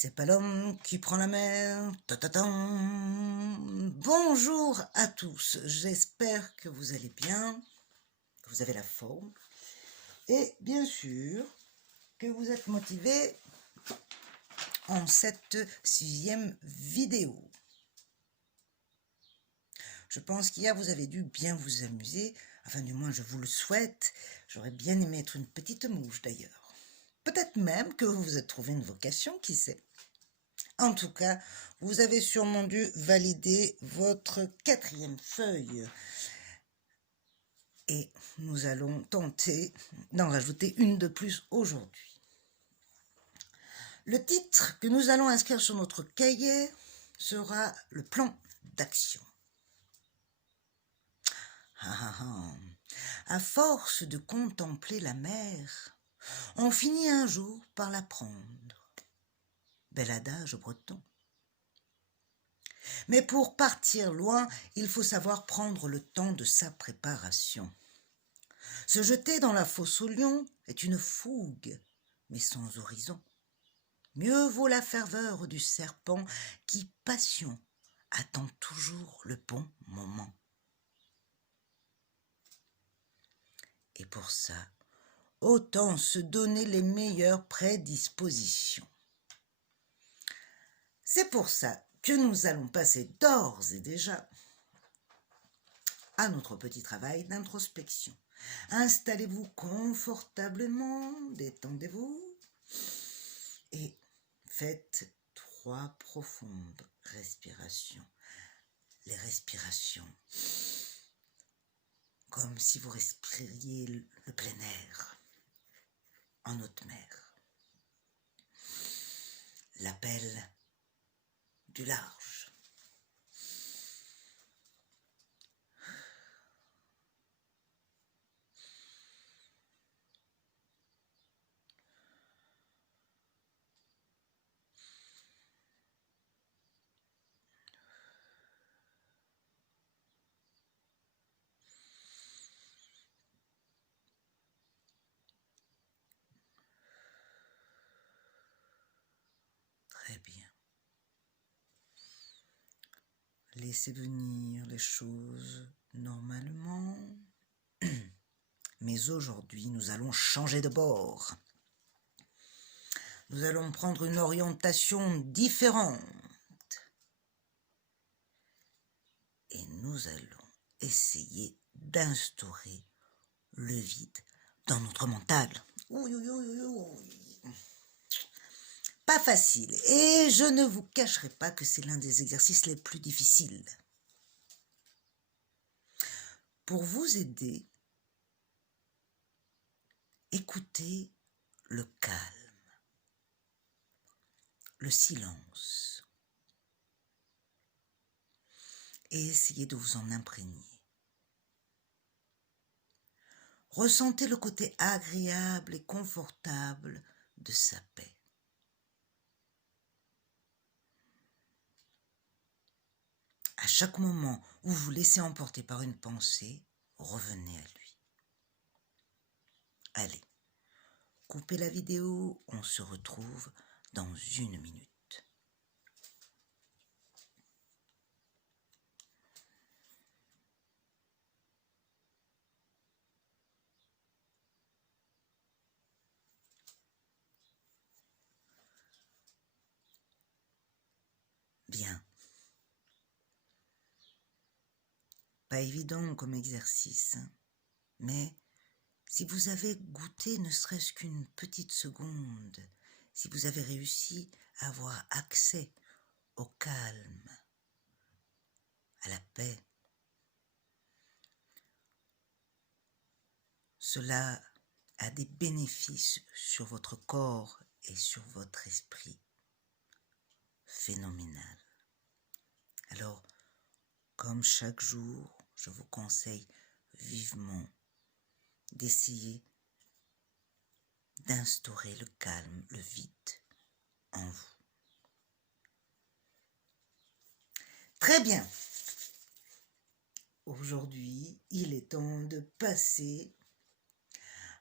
C'est pas l'homme qui prend la mer. Ta-ta-tam. Bonjour à tous, j'espère que vous allez bien, que vous avez la forme et bien sûr que vous êtes motivés en cette 6e vidéo. Je pense qu'hier vous avez dû bien vous amuser, enfin du moins je vous le souhaite. J'aurais bien aimé être une petite mouche d'ailleurs. Peut-être même que vous vous êtes trouvé une vocation, qui sait. En tout cas, vous avez sûrement dû valider votre 4e feuille. Et nous allons tenter d'en rajouter une de plus aujourd'hui. Le titre que nous allons inscrire sur notre cahier sera le plan d'action. À force de contempler la mer, on finit un jour par la prendre. Bel adage breton. Mais pour partir loin, il faut savoir prendre le temps de sa préparation. Se jeter dans la fosse au lion est une fougue, mais sans horizon. Mieux vaut la ferveur du serpent qui, passion, attend toujours le bon moment. Et pour ça, autant se donner les meilleures prédispositions. C'est pour ça que nous allons passer d'ores et déjà à notre petit travail d'introspection. Installez-vous confortablement, détendez-vous et faites 3 profondes respirations. Les respirations comme si vous respiriez le plein air en haute mer. L'appel du large. Très bien. Laissez venir les choses normalement. Mais aujourd'hui, nous allons changer de bord. Nous allons prendre une orientation différente. Et nous allons essayer d'instaurer le vide dans notre mental. Pas facile. Et je ne vous cacherai pas que c'est l'un des exercices les plus difficiles. Pour vous aider, écoutez le calme, le silence et essayez de vous en imprégner. Ressentez le côté agréable et confortable de sa paix. À chaque moment où vous vous laissez emporter par une pensée, revenez à lui. Allez, coupez la vidéo, on se retrouve dans 1 minute. Bien. Pas évident comme exercice, mais si vous avez goûté ne serait-ce qu'une petite seconde, si vous avez réussi à avoir accès au calme, à la paix, cela a des bénéfices sur votre corps et sur votre esprit phénoménal. Alors, comme chaque jour, je vous conseille vivement d'essayer d'instaurer le calme, le vide en vous. Très bien. Aujourd'hui, il est temps de passer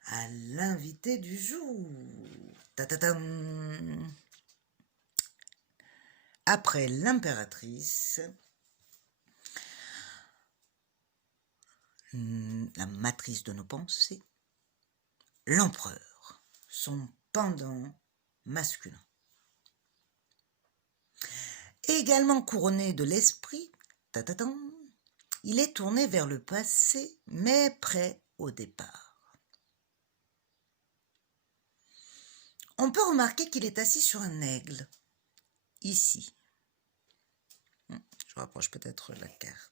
à l'invité du jour. Ta-ta-tam. après l'impératrice, la matrice de nos pensées, l'empereur, son pendant masculin. Également couronné de l'esprit, il est tourné vers le passé, mais prêt au départ. On peut remarquer qu'il est assis sur un aigle, ici. Je rapproche peut-être la carte.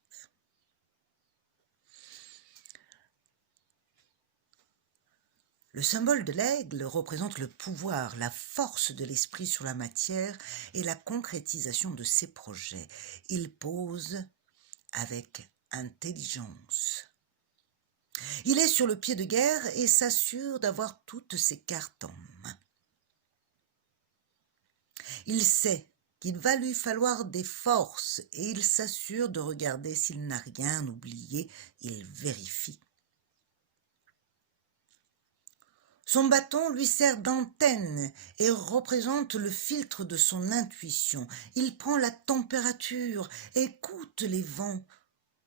Le symbole de l'aigle représente le pouvoir, la force de l'esprit sur la matière et la concrétisation de ses projets. Il pose avec intelligence. Il est sur le pied de guerre et s'assure d'avoir toutes ses cartes en main. Il sait qu'il va lui falloir des forces et il s'assure de regarder s'il n'a rien oublié. Il vérifie. Son bâton lui sert d'antenne et représente le filtre de son intuition. Il prend la température, écoute les vents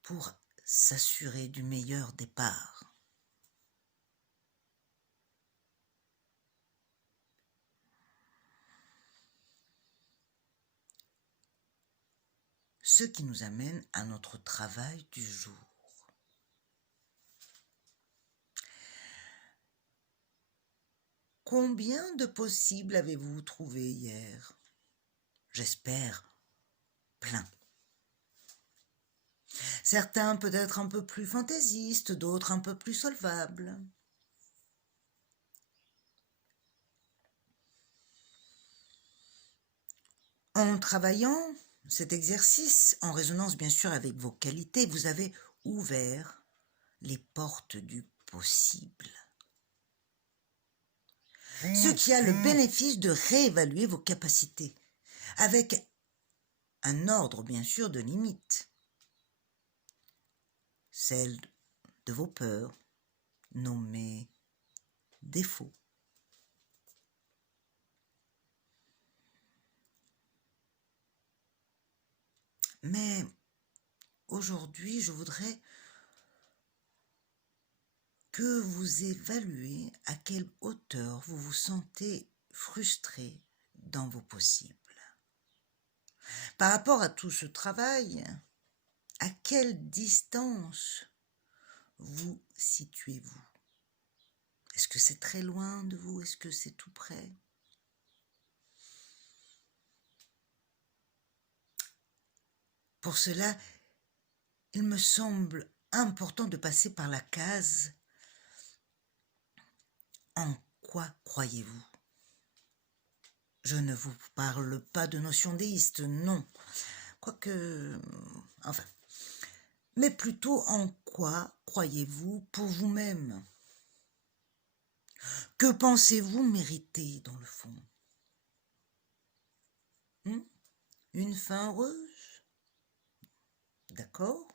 pour s'assurer du meilleur départ. Ce qui nous amène à notre travail du jour. Combien de possibles avez-vous trouvé hier? J'espère plein. Certains peut-être un peu plus fantaisistes, d'autres un peu plus solvables. En travaillant cet exercice, en résonance bien sûr avec vos qualités, vous avez ouvert les portes du possible. Ce qui a le bénéfice de réévaluer vos capacités, avec un ordre bien sûr de limites. Celle de vos peurs, nommées défauts. Mais aujourd'hui, je voudrais que vous évaluez à quelle hauteur vous vous sentez frustré dans vos possibles. Par rapport à tout ce travail, à quelle distance vous situez-vous? Est-ce que c'est très loin de vous? Est-ce que c'est tout près? Pour cela, il me semble important de passer par la case « En quoi croyez-vous » Je ne vous parle pas de notion déiste, non. Quoique, enfin. Mais plutôt en quoi croyez-vous pour vous-même? Que pensez-vous mériter dans le fond? Une fin heureuse? D'accord.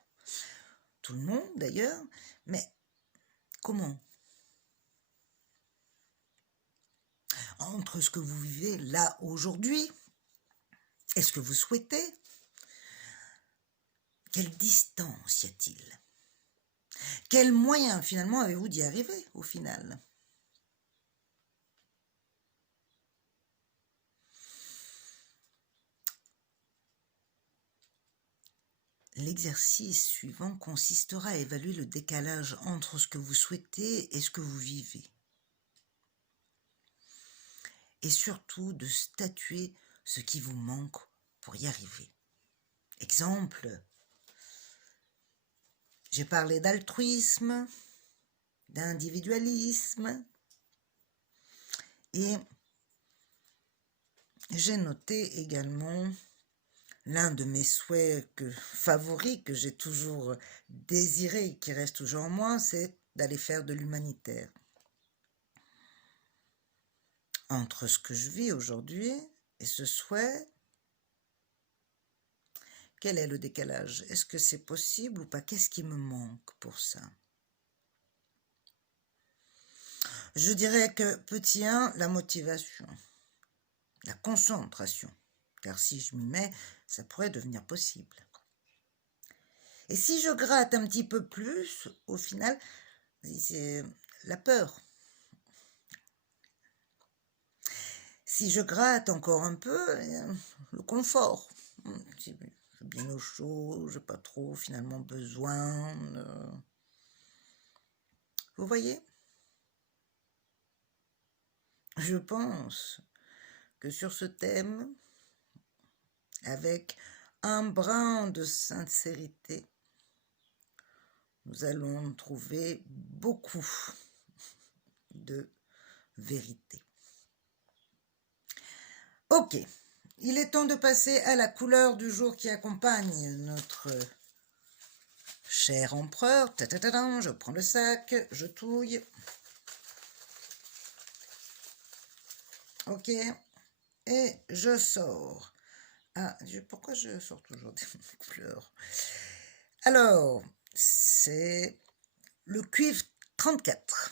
Tout le monde d'ailleurs. Mais comment? Entre ce que vous vivez là aujourd'hui et ce que vous souhaitez, quelle distance y a-t-il? Quels moyens finalement avez-vous d'y arriver au final? L'exercice suivant consistera à évaluer le décalage entre ce que vous souhaitez et ce que vous vivez. Et surtout de statuer ce qui vous manque pour y arriver. Exemple, j'ai parlé d'altruisme, d'individualisme et j'ai noté également l'un de mes souhaits favoris que j'ai toujours désiré et qui reste toujours en moi, c'est d'aller faire de l'humanitaire. Entre ce que je vis aujourd'hui et ce souhait, quel est le décalage? Est-ce que c'est possible ou pas? Qu'est-ce qui me manque pour ça? Je dirais que petit 1, la motivation, la concentration car si je m'y mets, ça pourrait devenir possible. Et si je gratte un petit peu plus, au final, c'est la peur. Si je gratte encore un peu, le confort. J'ai bien au chaud, j'ai pas trop finalement besoin. Vous voyez? Je pense que sur ce thème, avec un brin de sincérité, nous allons trouver beaucoup de vérité. Ok, il est temps de passer à la couleur du jour qui accompagne notre cher empereur. Je prends le sac, je touille. Ok, et je sors. Ah, pourquoi je sors toujours des couleurs? Alors, c'est le cuivre 34.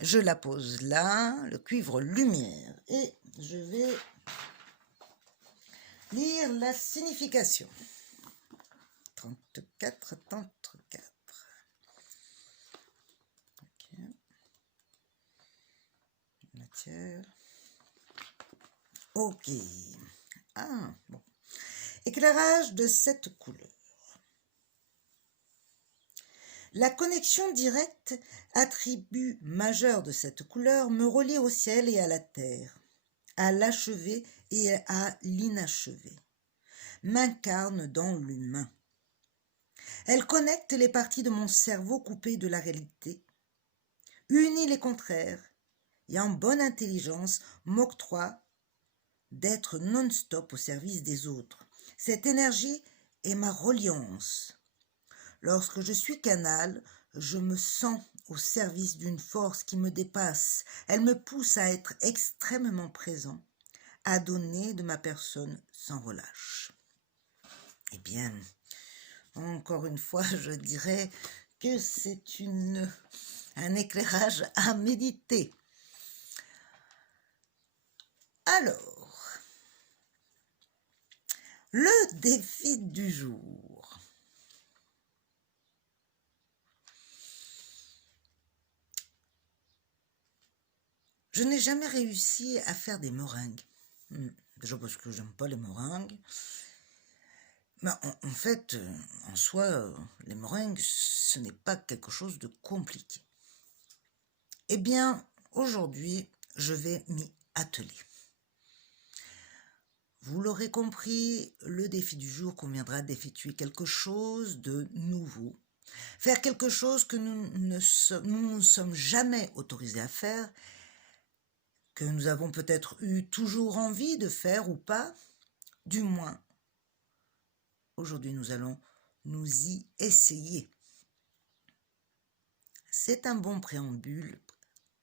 Je la pose là, le cuivre lumière, et je vais lire la signification. 34, 34. Ok. Matière. Ok. Ah, bon. Éclairage de cette couleur. La connexion directe, attribut majeur de cette couleur, me relie au ciel et à la terre, à l'achevé et à l'inachevé, m'incarne dans l'humain. Elle connecte les parties de mon cerveau coupées de la réalité, unit les contraires et en bonne intelligence m'octroie d'être non-stop au service des autres. Cette énergie est ma reliance. Lorsque je suis canal, je me sens au service d'une force qui me dépasse. Elle me pousse à être extrêmement présent, à donner de ma personne sans relâche. Eh bien, encore une fois, je dirais que c'est un éclairage à méditer. Alors, le défi du jour. Je n'ai jamais réussi à faire des meringues. Déjà parce que j'aime pas les meringues. Mais en fait, en soi, les meringues, ce n'est pas quelque chose de compliqué. Eh bien, aujourd'hui, je vais m'y atteler. Vous l'aurez compris, le défi du jour conviendra d'effectuer quelque chose de nouveau. Faire quelque chose que nous ne sommes jamais autorisés à faire, que nous avons peut-être eu toujours envie de faire ou pas, du moins, aujourd'hui nous allons nous y essayer. C'est un bon préambule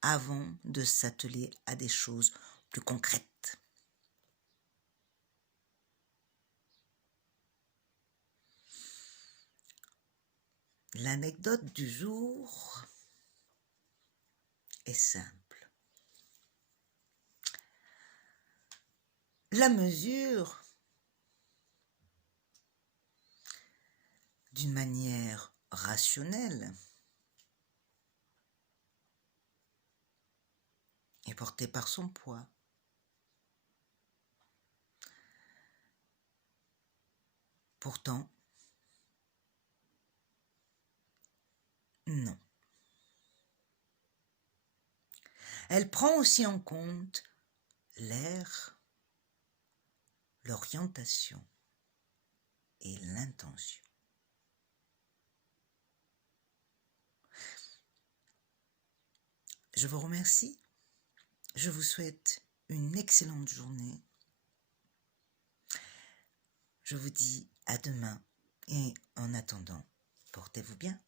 avant de s'atteler à des choses plus concrètes. L'anecdote du jour est simple. La mesure, d'une manière rationnelle, est portée par son poids. Pourtant, non. Elle prend aussi en compte l'air, l'orientation et l'intention. Je vous remercie. Je vous souhaite une excellente journée. Je vous dis à demain et en attendant, portez-vous bien.